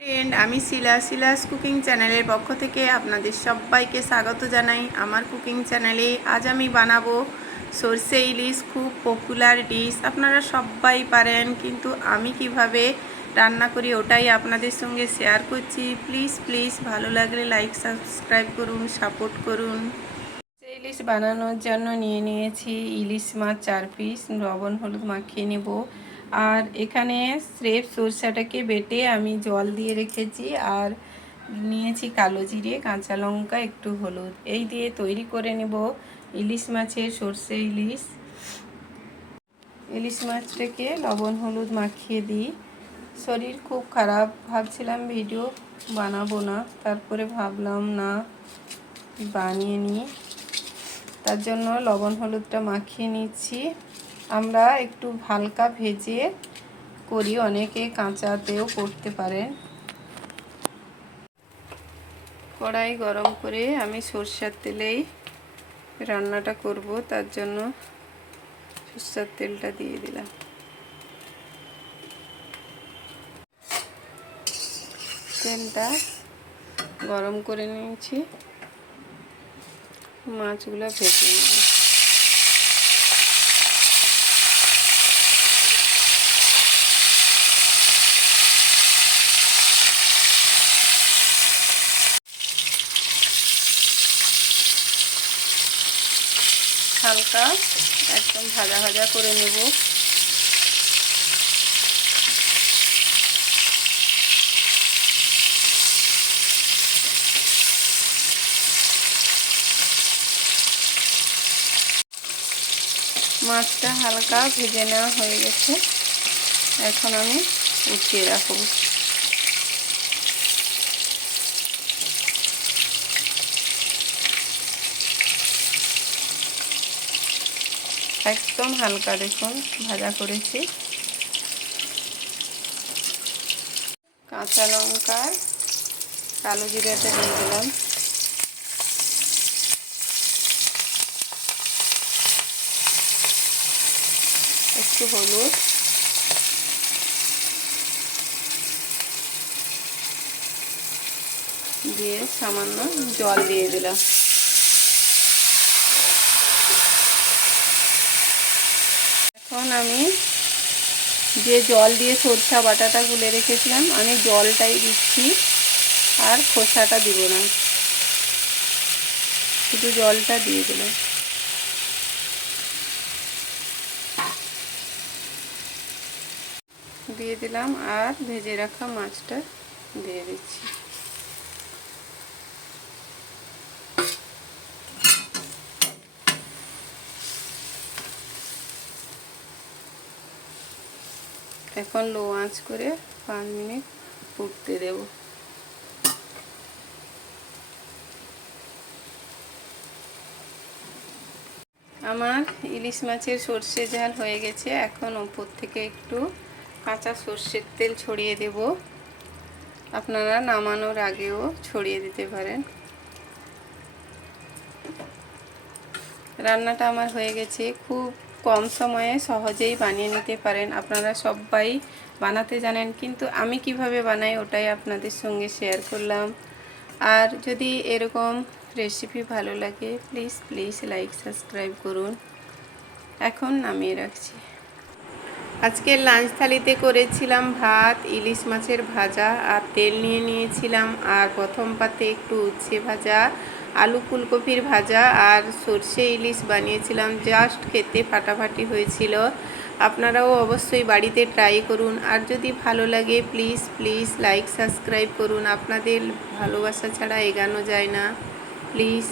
Friend, আমি Shila's cooking চ্যানেলের পক্ষ থেকে আপনাদের সবাইকে স্বাগত জানাই আমার কুকিং চ্যানেলে। আজ আমি বানাবো সর্ষে ইলিশ, খুব পপুলার ডিশ, আপনারা সবাই পারেন, কিন্তু আমি কিভাবে রান্না করি ওটাই আপনাদের সঙ্গে শেয়ার করছি। প্লিজ প্লিজ ভালো লাগলে লাইক সাবস্ক্রাইব করুন, সাপোর্ট করুন। ইলিশ বানানোর জন্য নিয়ে নিয়েছি ইলিশ মাছ 4 পিস, লবণ হলুদ মাখিয়ে নেব। আর এখানে স্রেফ সরষেটাকে বেটে আমি জল দিয়ে রেখেছি, আর নিয়েছি কালো জিরে, কাঁচা লঙ্কা, একটু হলুদ, এই দিয়ে তৈরি করে নেব ইলিশ মাছের সর্ষে ইলিশ। ইলিশ মাছটাকে লবণ হলুদ মাখিয়ে দিই। শরীর খুব খারাপ, ভাবছিলাম ভিডিও বানাবো না, তারপরে ভাবলাম না, বানিয়ে নিই। তার জন্য লবণ হলুদটা মাখিয়ে নিচ্ছি। আমরা একটু হালকা ভেজে করি, অনেকে কাঁচাতেও করতে পারেন। কড়াই গরম করে আমি সরষের তেলেই রান্নাটা করব, তার জন্য সরষের তেলটা দিয়ে দিলাম। তেলটা গরম করে নিয়েছি, মাছগুলো ভেজে নেব। হালকা একদম ভাজা ভাজা করে নেব। মাছটা হালকা ভেজে নেওয়া হয়ে গেছে, এখন আমি উঠিয়ে রাখবো। একদম হালকা দেখুন ভাজা করেছি। কাঁচা লঙ্কা, কালো জিরাটা দিয়ে দিলাম, একটু হলুদ, দিয়ে সামান্য জল দিয়ে দিলাম। এখন আমি যে জল দিয়ে সরষে বাটাটা গুলে রেখেছিলাম, আমি জলটাই দিচ্ছি, আর খোসাটা দিব না, শুধু জলটা দিয়ে দিলাম। দিয়ে দিলাম, আর ভেজে রাখা মাছটা দিয়ে দিচ্ছি। এখন লো আঁচ করে 5 মিনিট ফুটতে দেব। আমার ইলিশ মাছের সর্ষে ঝাল হয়ে গেছে। এখন উপর থেকে একটু কাঁচা সর্ষের তেল ছড়িয়ে দেব, আপনারা নামানোর আগেও ছড়িয়ে দিতে পারেন। রান্নাটা আমার হয়ে গেছে, খুব কম সময়ে সহজেই বানিয়ে নিতে পারেন, আপনারা সবাই বানাতে জানেন, কিন্তু আমি কিভাবে বানাই ওটাই আপনাদের সঙ্গে শেয়ার করলাম। আর যদি এরকম রেসিপি ভালো লাগে প্লিজ প্লিজ লাইক সাবস্ক্রাইব করুন। এখন নামিয়ে রাখছি। আজকের লাঞ্চ থালিতে করেছিলাম ভাত, ইলিশ মাছের ভাজা, আর তেল নিয়ে নিয়েছিলাম, আর প্রথম পাতে একটু উচ্ছে ভাজা, আলু ফুলকপির ভাজা, আর সর্ষে ইলিশ বানিয়েছিলাম। জাস্ট খেতে ফাটাফাটি হয়েছিল। আপনারাও অবশ্যই বাড়িতে ট্রাই করুন, আর যদি ভালো লাগে প্লিজ প্লিজ লাইক সাবস্ক্রাইব করুন। আপনাদের ভালোবাসা ছাড়া এগোনো যায় না, প্লিজ।